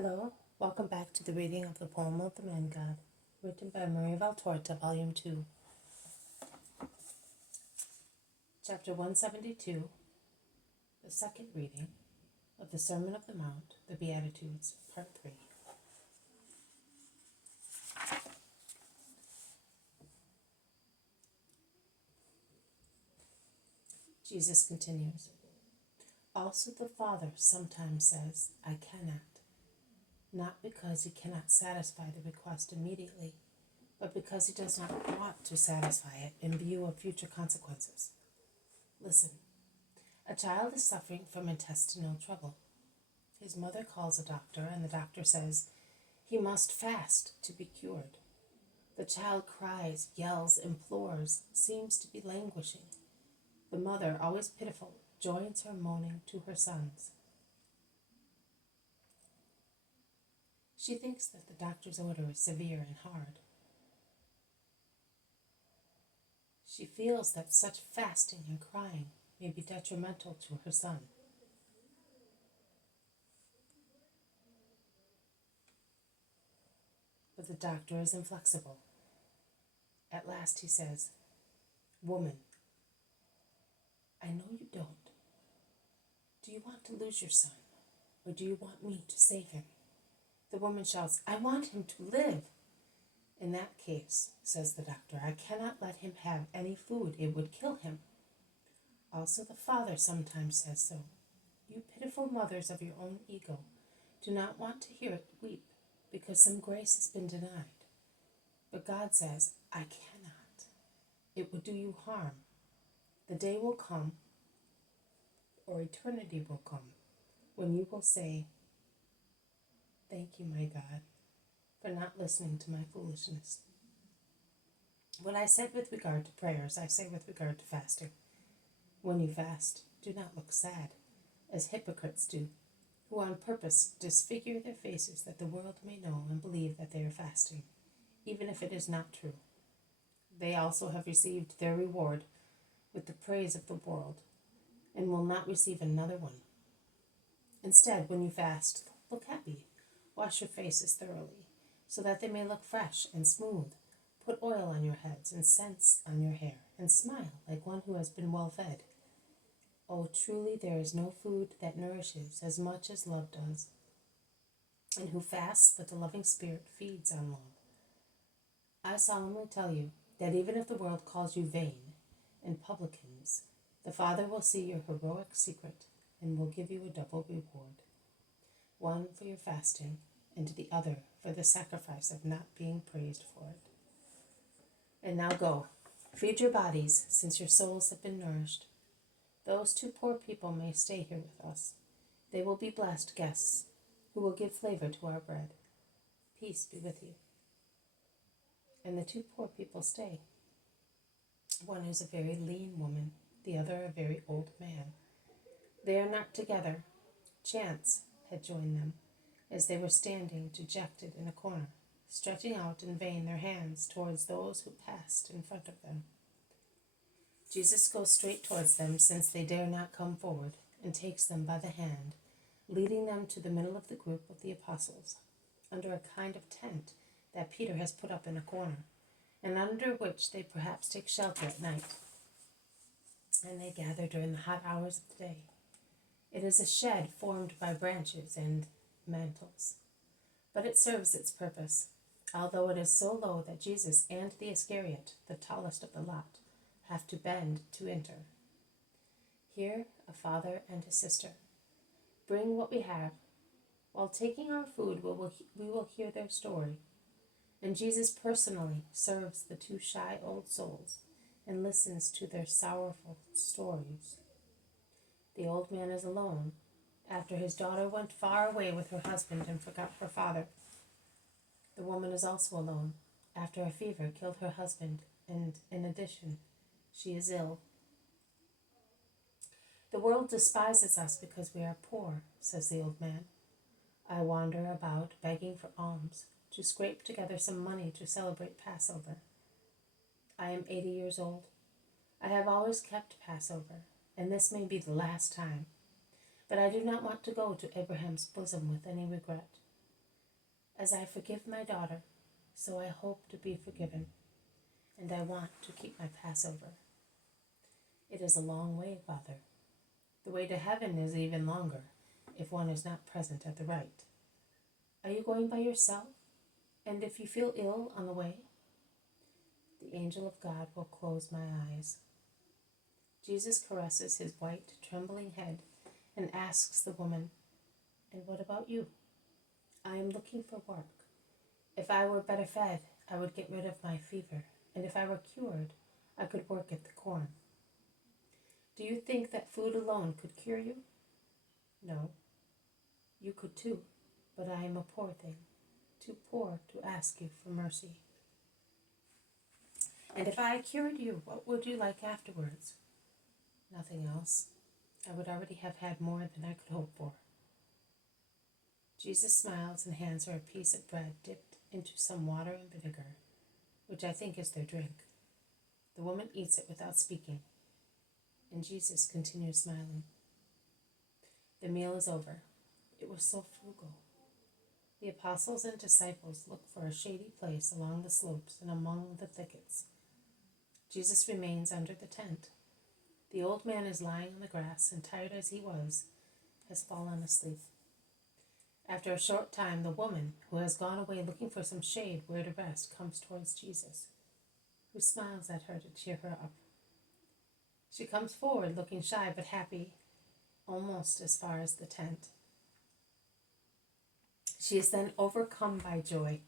Hello, welcome back to the reading of the poem of the Man God, written by Maria Valtorta, Volume 2, Chapter 172, the second reading of the Sermon of the Mount, the Beatitudes, Part 3. Jesus continues, Also the Father sometimes says, I cannot, not because he cannot satisfy the request immediately, but because he does not want to satisfy it in view of future consequences. Listen, a child is suffering from intestinal trouble. His mother calls a doctor, and the doctor says he must fast to be cured. The child cries, yells, implores, seems to be languishing. The mother, always pitiful, joins her moaning to her son's. She thinks that the doctor's order is severe and hard. She feels that such fasting and crying may be detrimental to her son. But the doctor is inflexible. At last he says, Woman, I know you don't. Do you want to lose your son, or do you want me to save him? The woman shouts, I want him to live. In that case, says the doctor, I cannot let him have any food. It would kill him. Also the father sometimes says so. You pitiful mothers of your own ego do not want to hear it weep because some grace has been denied. But God says, I cannot. It would do you harm. The day will come, or eternity will come, when you will say, Thank you, my God, for not listening to my foolishness. What I said with regard to prayers, I say with regard to fasting. When you fast, do not look sad, as hypocrites do, who on purpose disfigure their faces that the world may know and believe that they are fasting, even if it is not true. They also have received their reward with the praise of the world, and will not receive another one. Instead, when you fast, look happy. Wash your faces thoroughly, so that they may look fresh and smooth. Put oil on your heads and scents on your hair, and smile like one who has been well fed. Oh, truly there is no food that nourishes as much as love does, and who fasts with the loving spirit feeds on love. I solemnly tell you that even if the world calls you vain and publicans, the Father will see your heroic secret and will give you a double reward, one for your fasting and the other for the sacrifice of not being praised for it. And now go, feed your bodies, since your souls have been nourished. Those two poor people may stay here with us. They will be blessed guests who will give flavor to our bread. Peace be with you. And the two poor people stay. One is a very lean woman, the other a very old man. They are not together. Chance had joined them, as they were standing dejected in a corner, stretching out in vain their hands towards those who passed in front of them. Jesus goes straight towards them, since they dare not come forward, and takes them by the hand, leading them to the middle of the group of the apostles, under a kind of tent that Peter has put up in a corner, and under which they perhaps take shelter at night. And they gather during the hot hours of the day. It is a shed formed by branches and mantles, but it serves its purpose, although it is so low that Jesus and the Iscariot, the tallest of the lot, have to bend to enter. Here, a father and a sister bring what we have. While taking our food, we will hear their story. And Jesus personally serves the two shy old souls and listens to their sorrowful stories. The old man is alone, after his daughter went far away with her husband and forgot her father. The woman is also alone, after a fever killed her husband, and in addition, she is ill. The world despises us because we are poor, says the old man. I wander about begging for alms, to scrape together some money to celebrate Passover. I am 80 years old. I have always kept Passover, and this may be the last time. But I do not want to go to Abraham's bosom with any regret. As I forgive my daughter, so I hope to be forgiven, and I want to keep my Passover. It is a long way, Father. The way to heaven is even longer if one is not present at the rite. Are you going by yourself? And if you feel ill on the way? The angel of God will close my eyes. Jesus caresses his white, trembling head and asks the woman, "And what about you?" "I am looking for work. If I were better fed, I would get rid of my fever, and if I were cured, I could work at the corn." "Do you think that food alone could cure you?" "No. You could too, but I am a poor thing, too poor to ask you for mercy." "And if I cured you, what would you like afterwards?" "Nothing else. I would already have had more than I could hope for." Jesus smiles and hands her a piece of bread dipped into some water and vinegar, which I think is their drink. The woman eats it without speaking, and Jesus continues smiling. The meal is over. It was so frugal. The apostles and disciples look for a shady place along the slopes and among the thickets. Jesus remains under the tent. The old man is lying on the grass, and tired as he was, has fallen asleep. After a short time, the woman, who has gone away looking for some shade where to rest, comes towards Jesus, who smiles at her to cheer her up. She comes forward looking shy but happy, almost as far as the tent. She is then overcome by joy.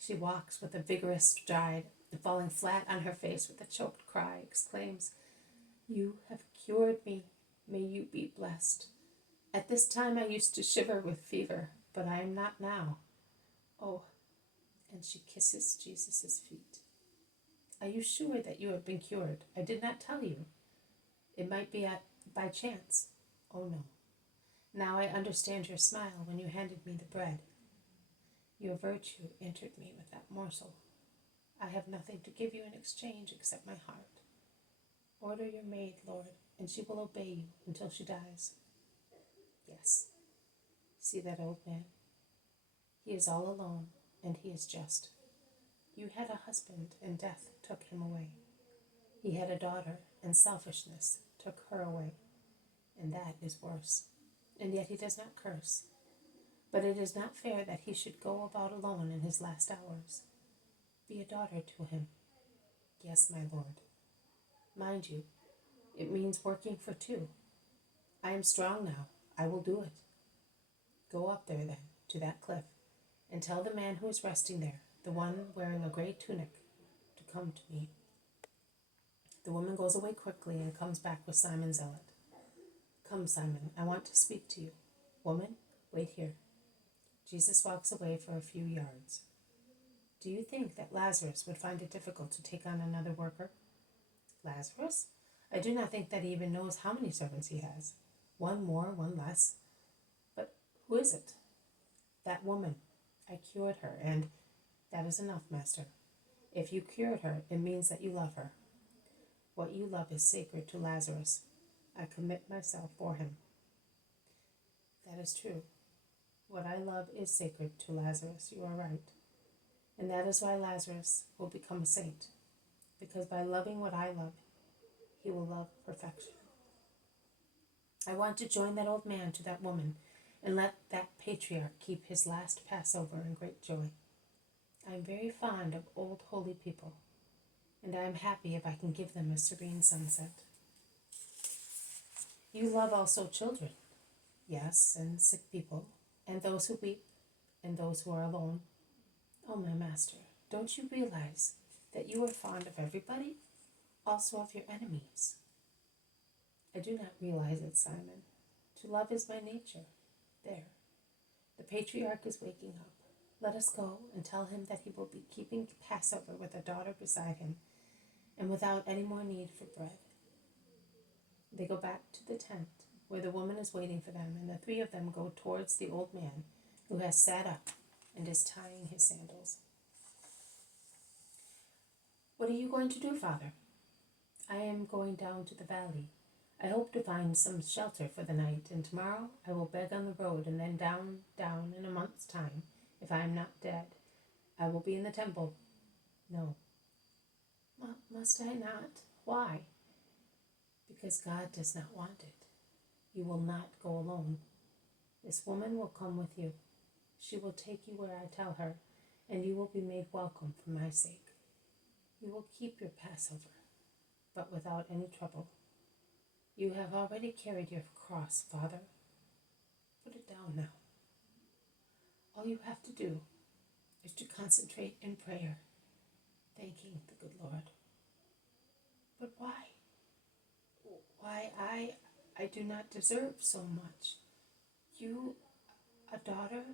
She walks with a vigorous stride, and falling flat on her face with a choked cry, exclaims, "You have cured me. May you be blessed. At this time I used to shiver with fever, but I am not now. Oh," and she kisses Jesus' feet. "Are you sure that you have been cured? I did not tell you. It might be by chance." "Oh no. Now I understand your smile when you handed me the bread. Your virtue entered me with that morsel. I have nothing to give you in exchange except my heart. Order your maid, Lord, and she will obey you until she dies." Yes. See that old man? He is all alone, and he is just. You had a husband, and death took him away. He had a daughter, and selfishness took her away, and that is worse. And yet he does not curse. But it is not fair that he should go about alone in his last hours. Be a daughter to him. Yes, my Lord. Mind you, it means working for two. I am strong now. I will do it. Go up there, then, to that cliff, and tell the man who is resting there, the one wearing a gray tunic, to come to me. The woman goes away quickly and comes back with Simon Zealot. "Come, Simon, I want to speak to you." "Woman, wait here." Jesus walks away for a few yards. "Do you think that Lazarus would find it difficult to take on another worker?" "Lazarus? I do not think that he even knows how many servants he has. One more, one less. But who is it?" "That woman. I cured her, and that is enough, Master. If you cured her, it means that you love her. What you love is sacred to Lazarus. I commit myself for him." "That is true. What I love is sacred to Lazarus, you are right. And that is why Lazarus will become a saint, because by loving what I love, he will love perfection. I want to join that old man to that woman, and let that patriarch keep his last Passover in great joy. I am very fond of old holy people, and I am happy if I can give them a serene sunset. You love also children, yes, and sick people, and those who weep, and those who are alone. Oh, my Master, don't you realize that you are fond of everybody, also of your enemies?" "I do not realize it, Simon. To love is my nature. There. The patriarch is waking up. Let us go and tell him that he will be keeping Passover with a daughter beside him, and without any more need for bread." They go back to the tent, where the woman is waiting for them, and the three of them go towards the old man, who has sat up and is tying his sandals. "What are you going to do, Father?" "I am going down to the valley. I hope to find some shelter for the night, and tomorrow I will beg on the road, and then down in a month's time, if I am not dead, I will be in the temple. No. Must I not? Why? Because God does not want it. You will not go alone. This woman will come with you. She will take you where I tell her, and you will be made welcome for my sake. You will keep your Passover, but without any trouble. You have already carried your cross, Father. Put it down now. All you have to do is to concentrate in prayer, thanking the good Lord. But why? Why I do not deserve so much. You, a daughter?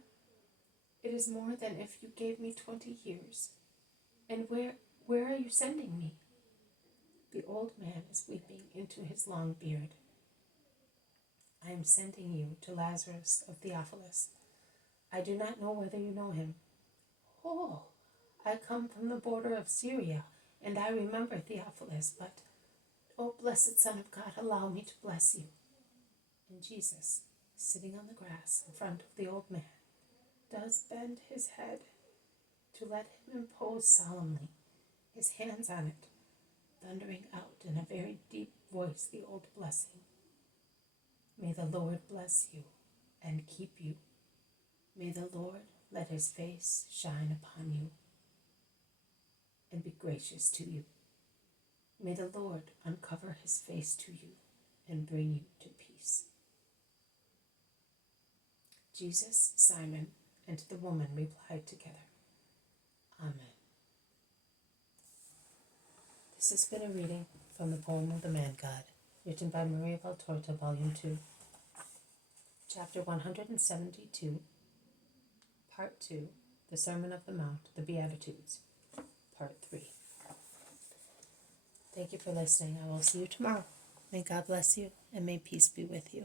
It is more than if you gave me 20 years. And where are you sending me? The old man is weeping into his long beard. I am sending you to Lazarus of Theophilus. I do not know whether you know him. Oh, I come from the border of Syria, and I remember Theophilus, but, oh, blessed Son of God, allow me to bless you. And Jesus, sitting on the grass in front of the old man, does bend his head to let him impose solemnly his hands on it, thundering out in a very deep voice the old blessing. May the Lord bless you and keep you. May the Lord let his face shine upon you and be gracious to you. May the Lord uncover his face to you and bring you to peace. Jesus, Simon, and the woman replied together, Amen. This has been a reading from the poem of the Man God, written by Maria Valtorta, Volume 2, Chapter 172, Part 2, The Sermon of the Mount, the Beatitudes, Part 3. Thank you for listening. I will see you tomorrow. May God bless you, and may peace be with you.